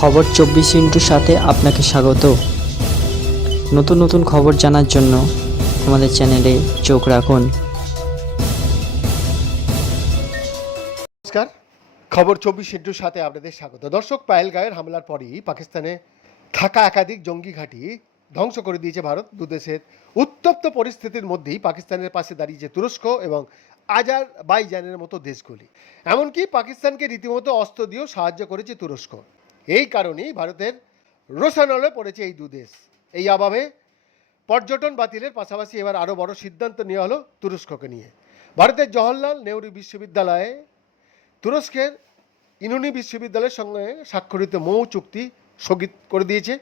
খবর চব্বিশ ইন্টুর সাথে আপনাকে স্বাগত। নতুন নতুন খবর জানার জন্য আমাদের চ্যানেলে চোখ রাখুন। নমস্কার। খবর চব্বিশ ইন্টুর সাথে আপনাদের স্বাগত। দর্শক, পায়েলগাঁয়ের হামলার পরই পাকিস্তানে থাকা একাধিক জঙ্গি ঘাঁটি ধ্বংস করে দিয়েছে ভারত। দুদেশের উত্তপ্ত পরিস্থিতির মধ্যেই পাকিস্তানের পাশে দাঁড়িয়েছে তুরস্ক এবং আজার বাইজানের মতো দেশগুলি। এমনকি পাকিস্তানকে রীতিমতো অস্ত্র দিয়েও সাহায্য করেছে তুরস্ক। এই কারণেই ভারতের রোশানলে পড়েছে এই দুদেশ। এই অভাবে পর্যটন বাতিলের পাশাপাশি এবার আরও বড় সিদ্ধান্ত নেওয়া হলো তুরস্ককে নিয়ে। ভারতের জওহরলাল নেহরু বিশ্ববিদ্যালয়ে তুরস্কের ইনুনি বিশ্ববিদ্যালয়ের সঙ্গে স্বাক্ষরিত মৌ চুক্তি স্থগিত করে দিয়েছে।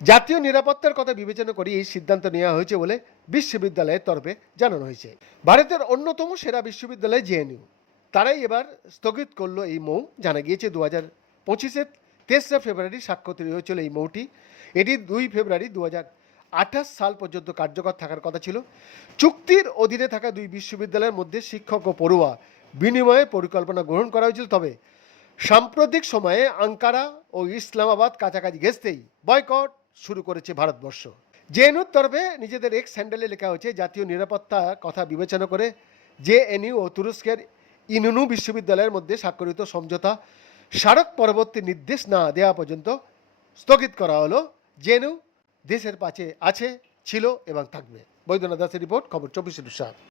জাতীয় নিরাপত্তার কথা বিবেচনা করে এই সিদ্ধান্ত নেওয়া হয়েছে বলে বিশ্ববিদ্যালয়ের তরফে জানানো হয়েছে। ভারতের অন্যতম সেরা বিশ্ববিদ্যালয় জেএনইউ। তারাই এবার স্থগিত করল এই মৌ। জানা গিয়েছে দু হাজার পঁচিশের তেসরা ফেব্রুয়ারি স্বাক্ষরিত হয়েছিল এই মৌটি। এটি দুই ফেব্রুয়ারি দু আঠাশ সাল পর্যন্ত কার্যকর থাকার কথা ছিল। চুক্তির অধীনে থাকা দুই বিশ্ববিদ্যালয়ের মধ্যে শিক্ষক ও পড়ুয়া বিনিময়ে পরিকল্পনা গ্রহণ করা হয়েছিল। তবে সাম্প্রতিক সময়ে আঙ্কারা ও ইসলামাবাদ কাছাকাছি ঘেঁচতেই বয়কট শুরু করেছে ভারতবর্ষ। জেএনইউর তরফে নিজেদের এক্স স্যান্ডেলে লেখা হয়েছে, জাতীয় নিরাপত্তা কথা বিবেচনা করে জেএনইউ ও তুরস্কের ইনুনু বিশ্ববিদ্যালয়ের মধ্যে স্বাক্ষরিত সমঝোতা স্মারক পরবর্তী নির্দেশ না দেওয়া পর্যন্ত স্থগিত করা হলো, যেন দেশের পাশে আছে, ছিল এবং থাকবে। বৈদ্যনাথ দাসের রিপোর্ট, খবর চব্বিশ সাত